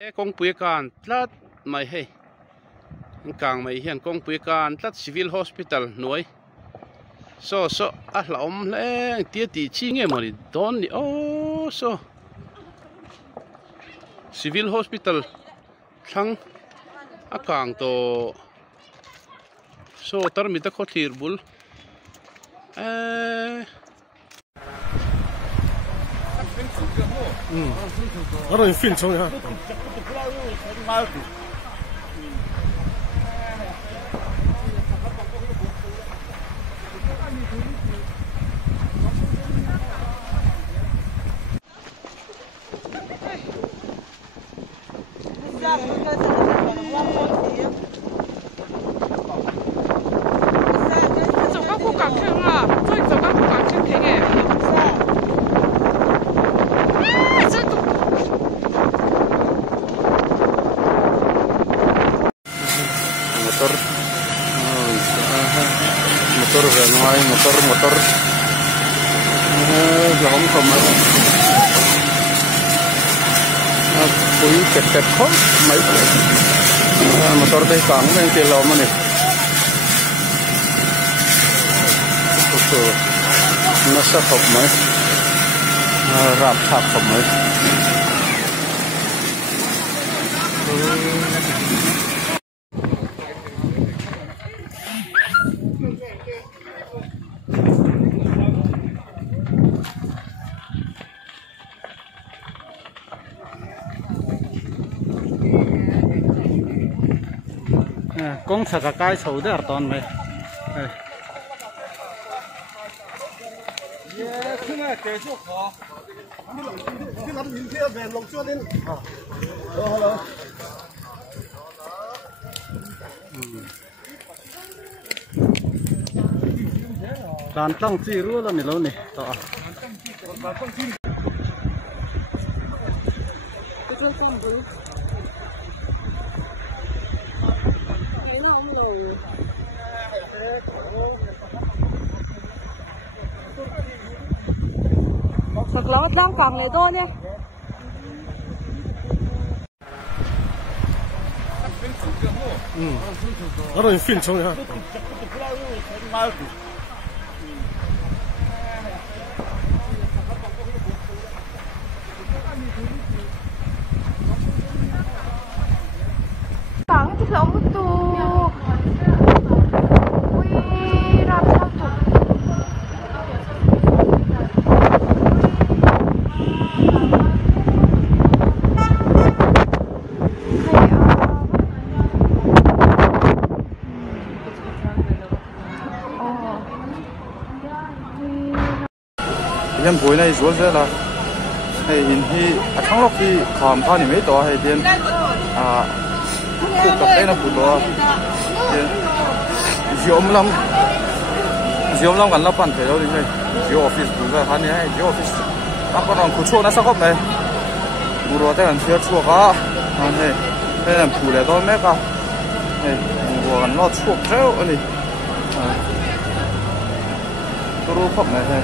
khawpui kan tlat mai hei kangmei hian khawpui kan tlat civil hospital nuai so a hlaom hleng tia ti chi nge mani don ni so civil hospital thlang a kang to so tarmi ta kho thlir bul ở đây phim xong ha. motor về ngoài motor là không còn bụi kẹt khó mấy motor đây càng lên telh mà này nó sẽ học mấy rạp tháp học mấy con sạc cái sầu đấy ở toàn mày đàn tăng chi rúa là mình lâu nè to sạc lót đang cầm này thôi nhé. ở đây phim xong ha. Bảng thì không có tu. Ui, làm sao tụ. Nhân buổi này rủa rỡ là hay in hi thắng lộc thì khom pha mấy to hay tiền cuộc tập đây nó phụ to ziaawm gần lắp bàn phải đâu đi này ziaawm office cũng là hắn này ziaawm office các con còn chua nó sao không này bùa rồi tay gần phía chua cả này đây là phụ lại đó mấy cả này bùa gần lo chua treo này tôi không này